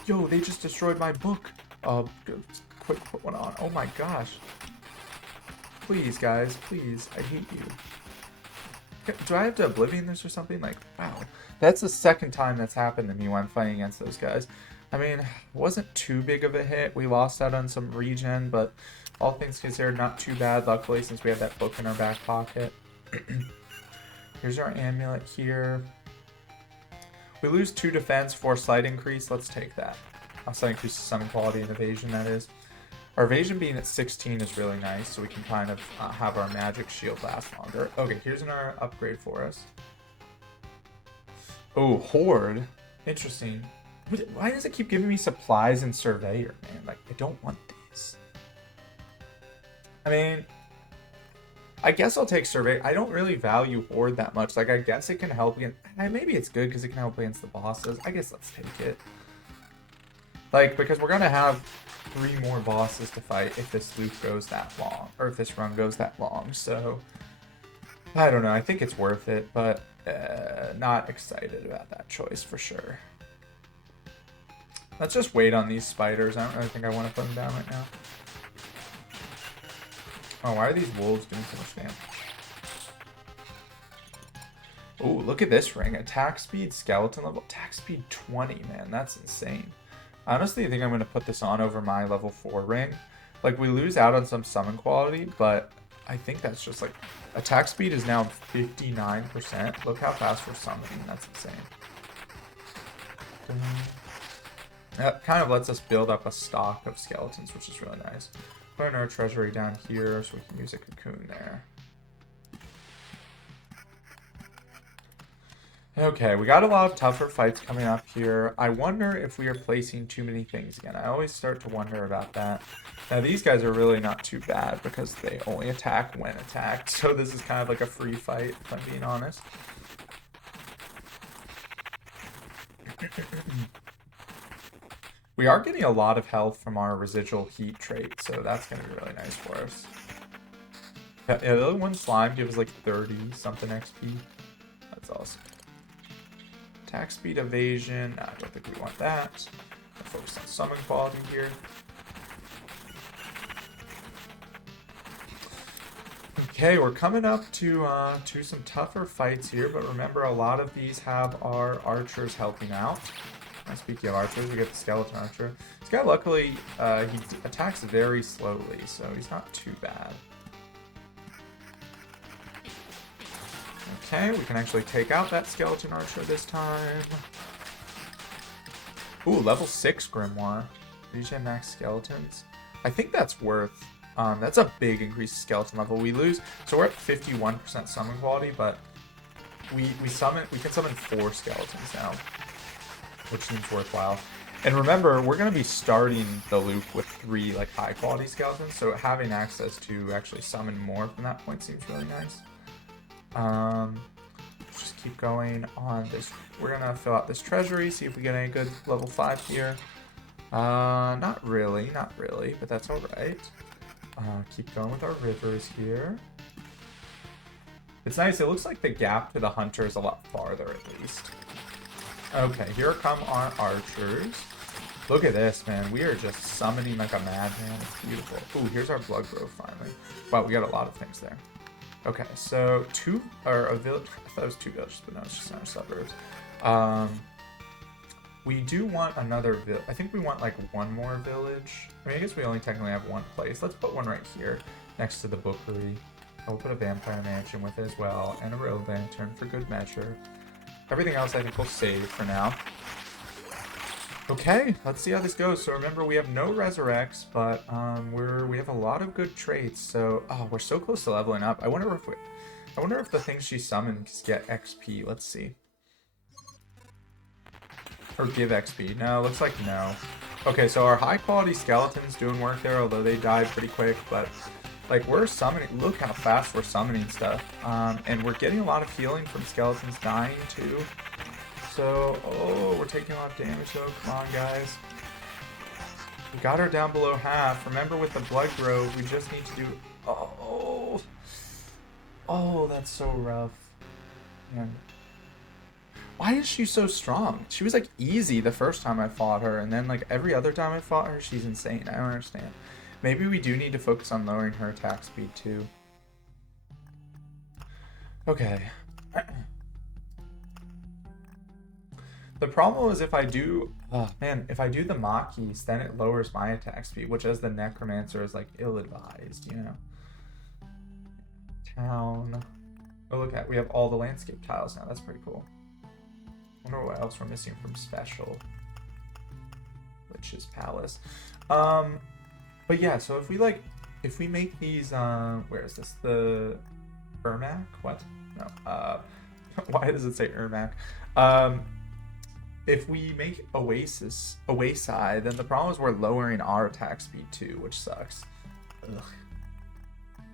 yo, they just destroyed my book. Quick, put one on. Oh my gosh. Please, guys, please. I hate you. Do I have to Oblivion this or something? Like, wow. That's the second time that's happened to me when I'm fighting against those guys. I mean, it wasn't too big of a hit. We lost out on some regen, but all things considered, not too bad, luckily, since we have that book in our back pocket. Here's our amulet here. We lose 2 defense, 4 slight increase. Let's take that. Slight increase to summon quality and evasion, that is. Our evasion being at 16 is really nice, so we can kind of have our magic shield last longer. Okay, here's another upgrade for us. Oh, Horde. Interesting. Why does it keep giving me supplies and surveyor, man? Like, I don't want these. I mean, I guess I'll take surveyor. I don't really value Horde that much. Like, I guess it can help against... Maybe it's good because it can help against the bosses. I guess let's take it. Like, because we're going to have 3 more bosses to fight if this loop goes that long. Or if this run goes that long. So, I don't know. I think it's worth it. But not excited about that choice for sure. Let's just wait on these spiders. I don't really think I want to put them down right now. Oh, why are these wolves doing so much damage? Oh, look at this ring. Attack speed, skeleton level. Attack speed 20, man. That's insane. Honestly, I think I'm going to put this on over my level 4 ring. Like, we lose out on some summon quality, but I think that's just like... Attack speed is now 59%. Look how fast we're summoning. That's insane. That kind of lets us build up a stock of skeletons, which is really nice. Put our treasury down here so we can use a cocoon there. Okay, we got a lot of tougher fights coming up here. I wonder if we are placing too many things again. I always start to wonder about that. Now, these guys are really not too bad because they only attack when attacked. So this is kind of like a free fight, if I'm being honest. We are getting a lot of health from our residual heat trait, so that's going to be really nice for us. Yeah, the other one slime gives like 30 something XP. That's awesome. Attack speed, evasion. I don't think we want that. I'll focus on summon quality here. Okay, we're coming up to some tougher fights here, but remember a lot of these have our archers helping out. Speaking of archers, we get the skeleton archer. This guy, luckily, he attacks very slowly, so he's not too bad. Okay, we can actually take out that skeleton archer this time. Ooh, level 6 Grimoire. Regen max skeletons. I think that's worth... that's a big increase in skeleton level. We lose... So we're at 51% summon quality, but we can summon 4 skeletons now, which seems worthwhile. And remember, we're going to be starting the loop with 3 like high quality skeletons, so having access to actually summon more from that point seems really nice. Just keep going on this. We're gonna fill out this treasury, see if we get any good level 5 here. Not really, but that's alright. Keep going with our rivers here. It's nice, it looks like the gap to the hunter is a lot farther at least. Okay, here come our archers. Look at this, man. We are just summoning like a madman. It's beautiful. Ooh, here's our blood grove finally. Wow, we got a lot of things there. Okay, so a village. I thought it was 2 villages, but no, it's just in our suburbs. We do want another village. I think we want like 1 more village. I mean, I guess we only technically have 1 place. Let's put one right here next to the bookery. I'll put a vampire mansion with it as well, and a road lantern for good measure. Everything else I think we'll save for now. Okay, let's see how this goes. So remember, we have no resurrects, but we have a lot of good traits. So we're so close to leveling up. I wonder if the things she summons get XP. Let's see. Or give XP. No, looks like no. Okay, so our high quality skeletons doing work there, although they died pretty quick, but like we're summoning, look how fast we're summoning stuff. And we're getting a lot of healing from skeletons dying too. So, we're taking a lot of damage though. Come on, guys. We got her down below half. Remember, with the blood grove, we just need to do... Oh, that's so rough. Man. Why is she so strong? She was, like, easy the first time I fought her, and then, like, every other time I fought her, she's insane. I don't understand. Maybe we do need to focus on lowering her attack speed, too. Okay. The problem is if I do, if I do the Makis, then it lowers my attack speed, which as the Necromancer is like ill-advised, you know. Town. Oh, look at, we have all the landscape tiles now. That's pretty cool. Wonder what else we're missing from special. Witch's Palace. But yeah, so if we make these, where is this? The Ermac? What? No. Why does it say Ermac? If we make Oasi, then the problem is we're lowering our attack speed too, which sucks. Ugh.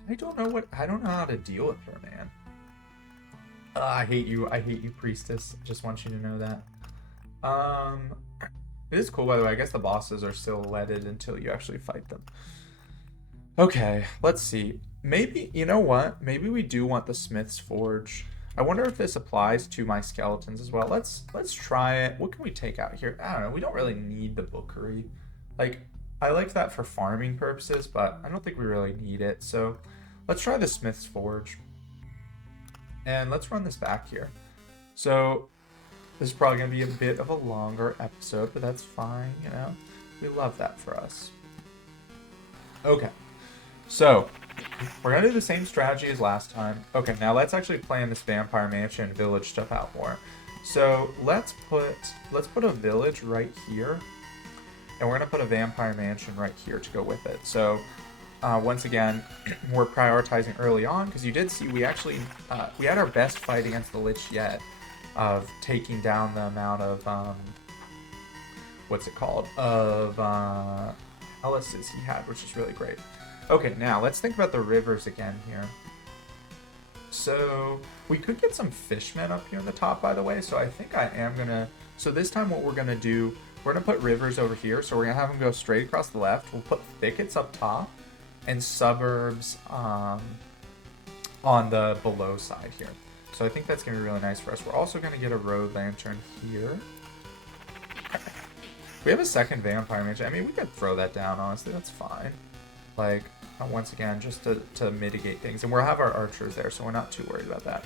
I don't know how to deal with her, man. I hate you, priestess. Just want you to know that. It is cool, by the way. I guess the bosses are still leaded until you actually fight them. Okay, let's see. Maybe, you know what? Maybe we do want the Smith's Forge. I wonder if this applies to my skeletons as well. Let's try it. What can we take out here? I don't know. We don't really need the bookery. Like, I like that for farming purposes, but I don't think we really need it. So let's try the Smith's Forge. And let's run this back here. So this is probably going to be a bit of a longer episode, but that's fine, you know. We love that for us. Okay. So we're going to do the same strategy as last time. Okay, now let's actually plan this Vampire Mansion village stuff out more. So let's put a village right here, and we're going to put a Vampire Mansion right here to go with it. So once again, we're prioritizing early on, because you did see we actually, we had our best fight against the Lich yet of taking down the amount of, what's it called, of Ellis's he had, which is really great. Okay, now let's think about the rivers again here. So we could get some fishmen up here in the top, by the way. So I think I am gonna, so this time what we're gonna do, we're gonna put rivers over here. So we're gonna have them go straight across the left. We'll put thickets up top and suburbs on the below side here. So I think that's going to be really nice for us. We're also going to get a road lantern here. We have a second vampire mage. I mean, we could throw that down, honestly. That's fine. Like, once again, just to mitigate things. And we'll have our archers there, so we're not too worried about that.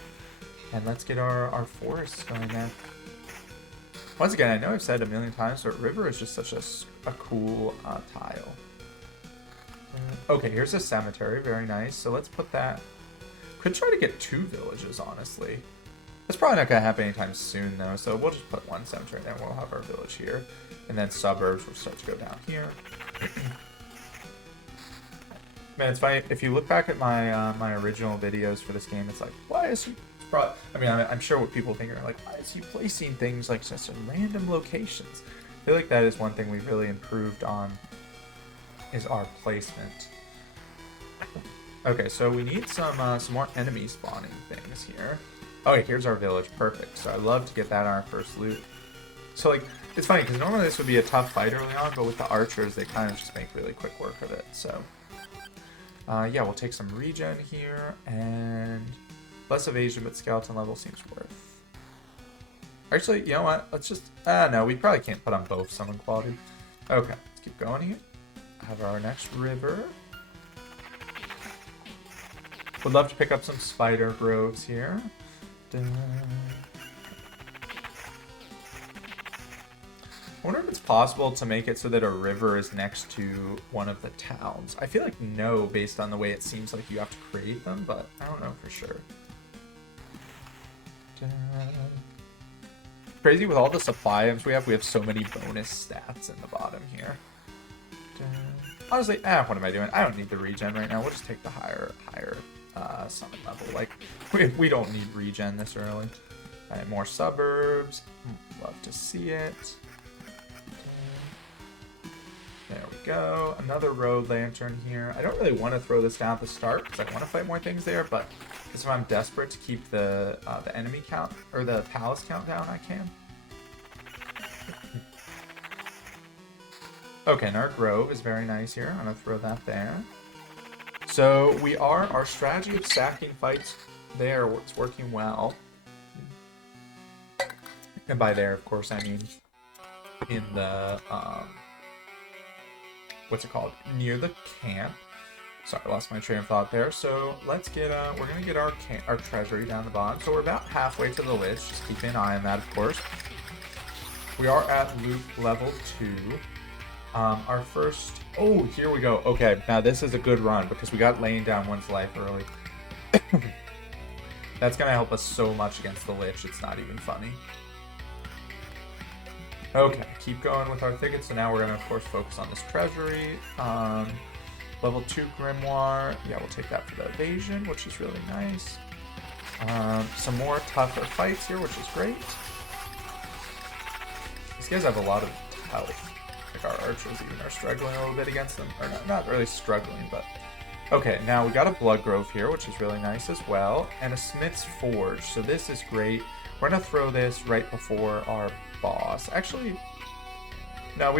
And let's get our forests going there. Once again, I know I've said it a million times, but river is just such a cool tile. Okay, here's a cemetery. Very nice. So let's put that... Could try to get 2 villages, honestly. That's probably not going to happen anytime soon, though. So we'll just put 1 cemetery there. We'll have our village here. And then suburbs will start to go down here. Man, it's funny. If you look back at my my original videos for this game, it's like, why is he... I mean, I'm sure what people think are like, why is he placing things like such in random locations? I feel like that is one thing we've really improved on, is our placement. Okay, so we need some more enemy spawning things here. Okay, here's our village. Perfect. So I'd love to get that on our first loot. So, like, it's funny, because normally this would be a tough fight early on, but with the archers, they kind of just make really quick work of it. So, yeah, we'll take some regen here, and less evasion, but skeleton level seems worth. Actually, you know what? Let's just... no, we probably can't put on both summon quality. Okay, let's keep going here. Have our next river. Would love to pick up some spider groves here. I wonder if it's possible to make it so that a river is next to one of the towns. I feel like no, based on the way it seems like you have to create them, but I don't know for sure. Crazy, with all the supply items we have so many bonus stats in the bottom here. Honestly, what am I doing? I don't need the regen right now. We'll just take the higher summon level. Like, we don't need regen this early. Alright, more suburbs. Love to see it. There we go. Another road lantern here. I don't really want to throw this down at the start because I want to fight more things there, but if I'm desperate to keep the enemy count or the palace count down, I can. Okay, and our grove is very nice here. I'm gonna throw that there. So our strategy of stacking fights there, it's working well. And by there, of course, I mean in the what's it called? Near the camp. Sorry, I lost my train of thought there. So let's get we're gonna get our treasury down the bottom. So we're about halfway to the lich. Just keep an eye on that, of course. We are at loot level 2. Our first... Oh, here we go. Okay, now this is a good run because we got laying down one's life early. That's going to help us so much against the lich, it's not even funny. Okay, keep going with our thicket. So now we're going to, of course, focus on this treasury. Level 2 grimoire. Yeah, we'll take that for the evasion, which is really nice. Some more tougher fights here, which is great. These guys have a lot of health. Like our archers even are struggling a little bit against them. Or not really struggling, but... Okay, now we got a blood grove here, which is really nice as well. And a smith's forge, so this is great. We're going to throw this right before our boss. Actually, no,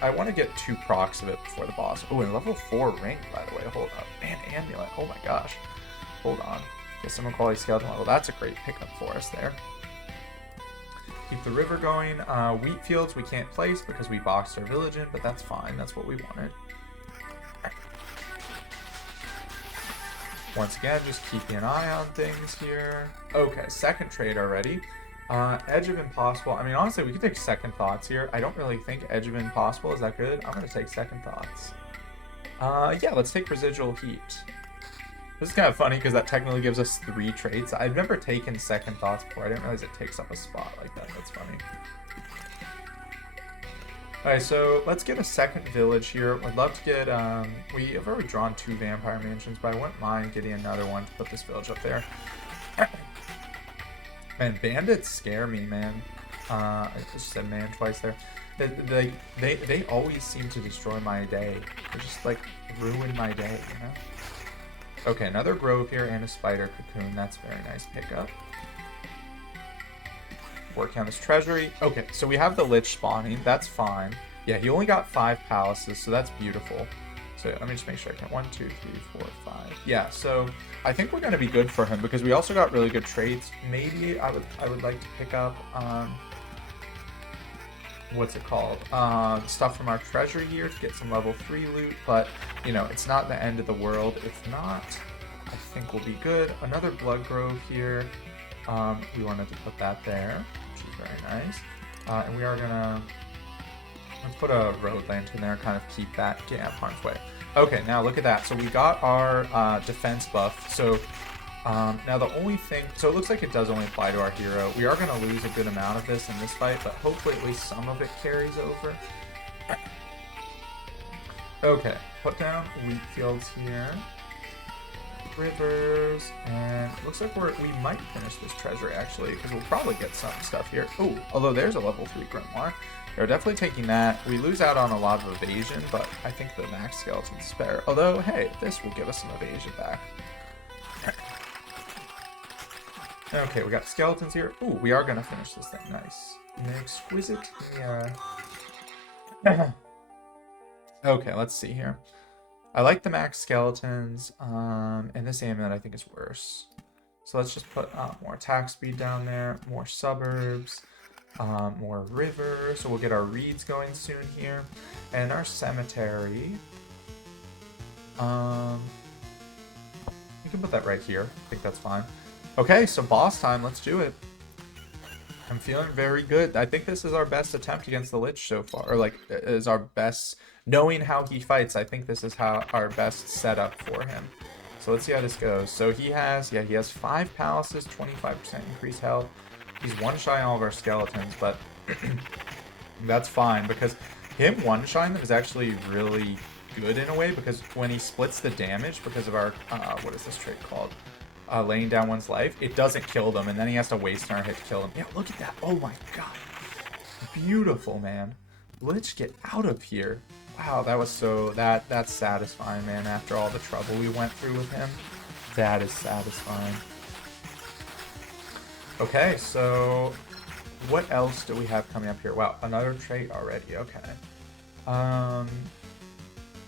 I want to get 2 procs of it before the boss. Oh, and level 4 ring, by the way. Hold up. And amulet. Oh my gosh. Hold on. Get some quality skeleton level. That's a great pickup for us there. Keep the river going. Wheat fields we can't place because we boxed our village in, but that's fine. That's what we wanted. Once again, just keeping an eye on things here. Okay, second trade already. Edge of Impossible. I mean, honestly, we could take Second Thoughts here. I don't really think Edge of Impossible is that good. I'm going to take Second Thoughts. Yeah, let's take Residual Heat. This is kind of funny because that technically gives us 3 traits. I've never taken Second Thoughts before. I didn't realize it takes up a spot like that. That's funny. Alright, so let's get a second village here. I'd love to get, we have already drawn 2 vampire mansions, but I wouldn't mind getting another one to put this village up there. Man, bandits scare me, man. I just said man twice there. They always seem to destroy my day. They just, like, ruin my day, you know? Okay, another grove here and a spider cocoon. That's a very nice pickup. Working on this treasury. Okay, so we have the lich spawning. That's fine. Yeah, he only got 5 palaces, so that's beautiful. So let me just make sure I can. 1, 2, 3, 4, 5. Yeah, so I think we're gonna be good for him because we also got really good traits. Maybe I would like to pick up what's it called? Stuff from our treasure here to get some level 3 loot, but you know, it's not the end of the world. If not, I think we'll be good. Another blood grove here. We wanted to put that there, which is very nice. And we are gonna put a road lantern there, kind of keep that getting out of harm's way. Okay, now look at that. So we got our defense buff. So now the only thing, so it looks like it does only apply to our hero. We are going to lose a good amount of this in this fight, but hopefully at least some of it carries over. Okay, put down wheat fields here. Rivers, and it looks like we might finish this treasure actually, because we'll probably get some stuff here. Oh, although there's a level 3 grimoire. They're definitely taking that. We lose out on a lot of evasion, but I think the max skeleton's spare. Although, hey, this will give us some evasion back. Okay, we got skeletons here. Ooh, we are gonna finish this thing. Nice. Exquisite. Yeah. Okay, let's see here. I like the max skeletons, and this amulet I think is worse. So let's just put more attack speed down there, more suburbs, more river. So we'll get our reeds going soon here, and our cemetery. We can put that right here. I think that's fine. Okay, so boss time. Let's do it. I'm feeling very good. I think this is our best attempt against the Lich so far, or like is our best. Knowing how he fights, I think this is how our best setup for him. So let's see how this goes. So he has 5 palaces, 25% increased health. He's one-shotting all of our skeletons, but that's fine because him one-shotting them is actually really good in a way because when he splits the damage because of our, what is this trait called? Laying down one's life, it doesn't kill them, and then he has to waste our hit to kill them. Yeah, look at that. Oh my god. Beautiful, man. Lich, get out of here. Wow, that was so, that's satisfying, man, after all the trouble we went through with him. That is satisfying. Okay, so what else do we have coming up here? Wow, another trait already, okay.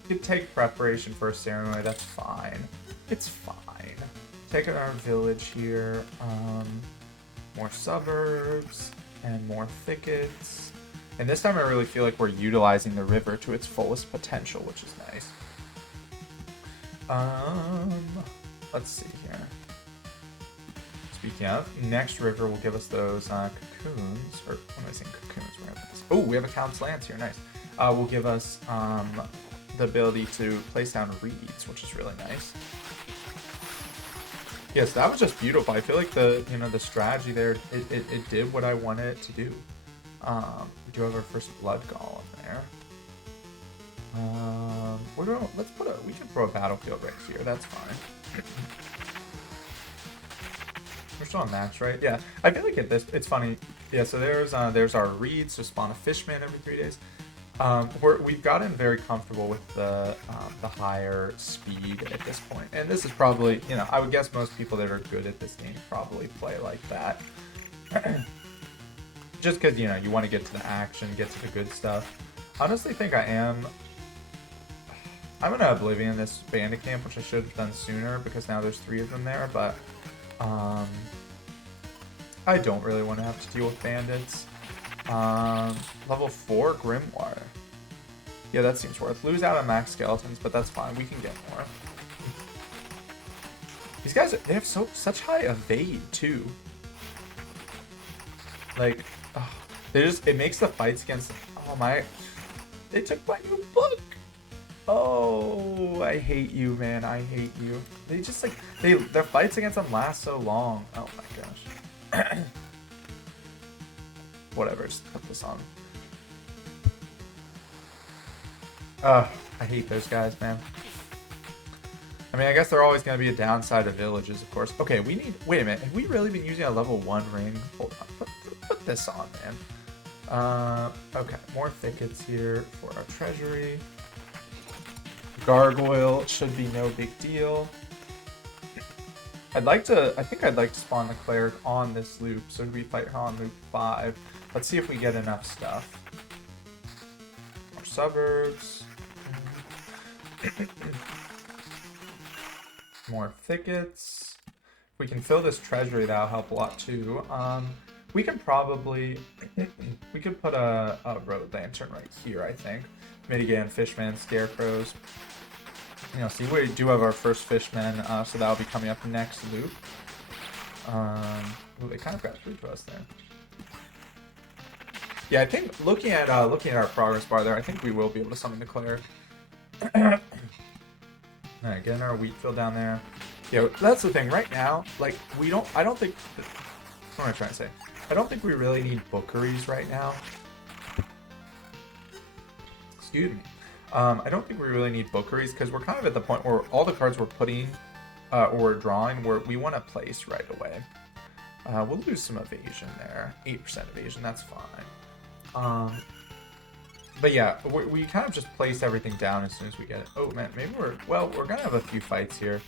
You could take preparation for a ceremony, that's fine. It's fine. Taking our village here, more suburbs, and more thickets. And this time I really feel like we're utilizing the river to its fullest potential, which is nice. Let's see here. Speaking of, next river will give us those cocoons, or what am I saying, cocoons? Oh, we have a Count's Lance here, nice. Will give us the ability to place down reeds, which is really nice. Yes, that was just beautiful. I feel like the strategy there, it did what I wanted it to do. We do have our first blood golem there. We can throw a battlefield right here. That's fine. We're still on max, right? Yeah. I feel like it's funny. Yeah. So there's our reeds to spawn a fishman every 3 days. We've gotten very comfortable with the higher speed at this point, and this is probably, I would guess most people that are good at this game probably play like that. Just because, you want to get to the action, get to the good stuff. I honestly think I'm gonna Oblivion this bandit camp, which I should have done sooner because now there's 3 of them there, but I don't really want to have to deal with bandits. Level 4 grimoire. Yeah, that seems worth. Lose out on max skeletons, but that's fine. We can get more. These guys, they have such high evade too. Like, it makes the fights against. Oh my! They took my new book. Oh, I hate you, man. I hate you. They just their fights against them last so long. Oh my gosh. Whatever, just put this on. I hate those guys, man. I mean, I guess they're always going to be a downside of villages, of course. Okay, wait a minute. Have we really been using a level 1 ring? Hold on. Put this on, man. Okay, more thickets here for our treasury. Gargoyle should be no big deal. I think I'd like to spawn the cleric on this loop, so we fight her on loop 5. Let's see if we get enough stuff. More suburbs. More thickets. We can fill this treasury, that'll help a lot too. We can probably, we could put a road lantern right here, I think. Mitigate fishman, scarecrows. You know, see, we do have our first fishmen, so that'll be coming up next loop. Ooh, they kind of got through to us there. Yeah, I think looking at our progress bar there, I think we will be able to summon the cleric. Alright, getting our wheat field down there. Yeah, that's the thing. Right now, like, I don't think... What am I trying to say? I don't think we really need bookeries right now. Excuse me. I don't think we really need bookeries, because we're kind of at the point where all the cards we're putting, or we're drawing, we want to place right away. We'll lose some evasion there. 8% evasion, that's fine. But yeah, we kind of just place everything down as soon as we get it. Oh man, maybe we're gonna have a few fights here.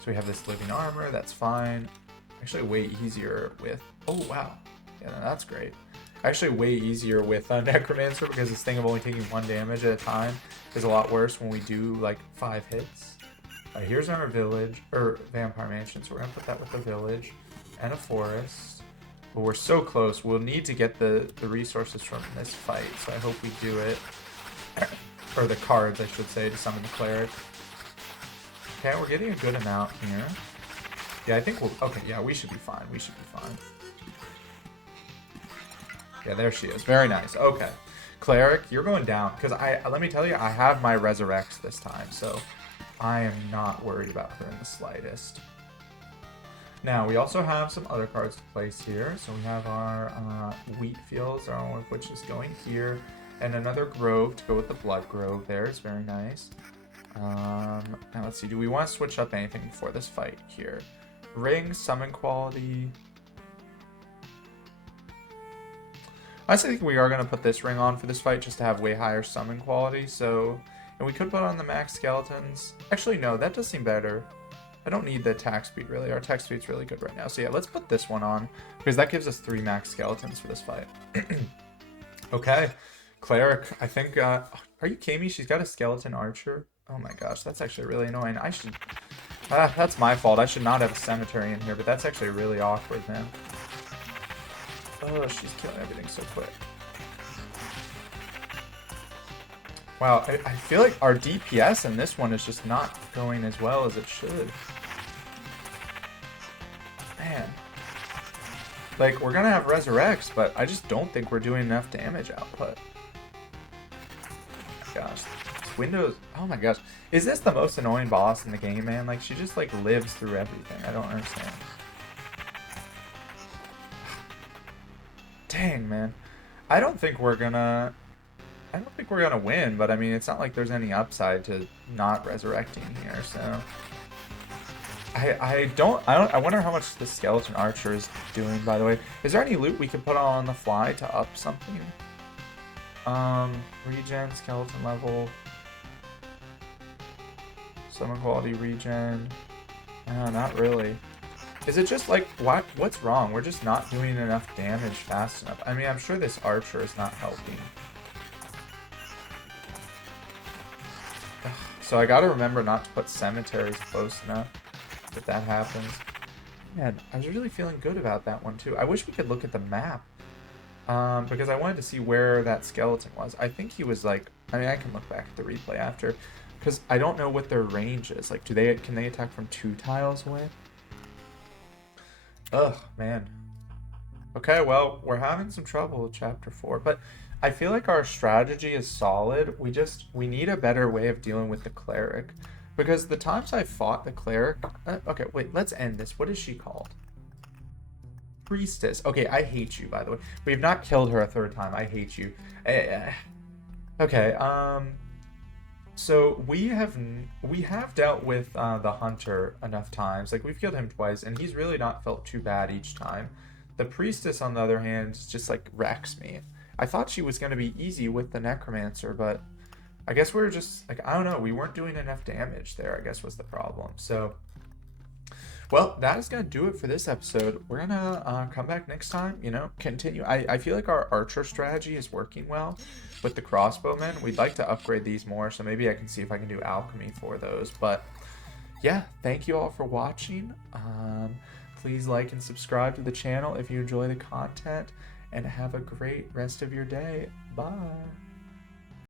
So we have this living armor, that's fine. Actually way easier with, oh wow. Yeah, no, that's great. Actually way easier with Necromancer, because this thing of only taking 1 damage at a time is a lot worse when we do like 5 hits. Here's our village, or vampire mansion, so we're gonna put that with the village and a forest. But we're so close, we'll need to get the resources from this fight, so I hope we do it. Or the cards, I should say, to summon the cleric. Okay, we're getting a good amount here. Yeah, I think we'll, okay, yeah, we should be fine, we should be fine. Yeah, there she is. Very nice. Okay. Cleric, you're going down. Because let me tell you, I have my resurrects this time. So I am not worried about her in the slightest. Now, we also have some other cards to place here. So we have our wheat fields, one of which is going here. And another grove to go with the blood grove there. It's very nice. Now, let's see. Do we want to switch up anything before this fight here? Ring, summon quality... I think we are going to put this ring on for this fight just to have way higher summon quality, so... And we could put on the max skeletons. Actually, no, that does seem better. I don't need the attack speed, really. Our attack speed's really good right now. So yeah, let's put this one on, because that gives us 3 max skeletons for this fight. Okay. Cleric, I think... are you kidding me? She's got a skeleton archer? Oh my gosh, that's actually really annoying. I should... that's my fault. I should not have a cemetery in here, but that's actually really awkward, man. Oh, she's killing everything so quick. Wow, I feel like our DPS in this one is just not going as well as it should. Man. Like, we're gonna have resurrects, but I just don't think we're doing enough damage output. Gosh. Windows... Oh my gosh. Is this the most annoying boss in the game, man? Like, she just, like, lives through everything. I don't understand. Dang, man. I don't think we're gonna win, but I mean, it's not like there's any upside to not resurrecting here, so... I wonder how much the skeleton archer is doing, by the way. Is there any loot we could put on the fly to up something? Regen, skeleton level... Summon quality regen... not really. Is it just like, what's wrong? We're just not doing enough damage fast enough. I mean, I'm sure this archer is not helping. Ugh. So I gotta remember not to put cemeteries close enough if that happens. Man, I was really feeling good about that one too. I wish we could look at the map. Because I wanted to see where that skeleton was. I think he was like, I mean, I can look back at the replay after. Because I don't know what their range is. Like, can they attack from 2 tiles away? Ugh, man. Okay, well, we're having some trouble with Chapter 4, but I feel like our strategy is solid. We need a better way of dealing with the cleric. Because the times I fought the cleric... okay, wait, let's end this. What is she called? Priestess. Okay, I hate you, by the way. We have not killed her a 3rd time. I hate you. Okay, so we have dealt with the hunter enough times. Like, we've killed him twice, and he's really not felt too bad each time. The priestess, on the other hand, just like wrecks me. I thought she was going to be easy with the necromancer, but I guess we were just like, I don't know, we weren't doing enough damage there, I guess was the problem. So Well, that is going to do it for this episode. We're going to come back next time, continue. I feel like our archer strategy is working well with the crossbowmen. We'd like to upgrade these more, so maybe I can see if I can do alchemy for those. But yeah, thank you all for watching. Please like and subscribe to the channel if you enjoy the content, and have a great rest of your day. Bye.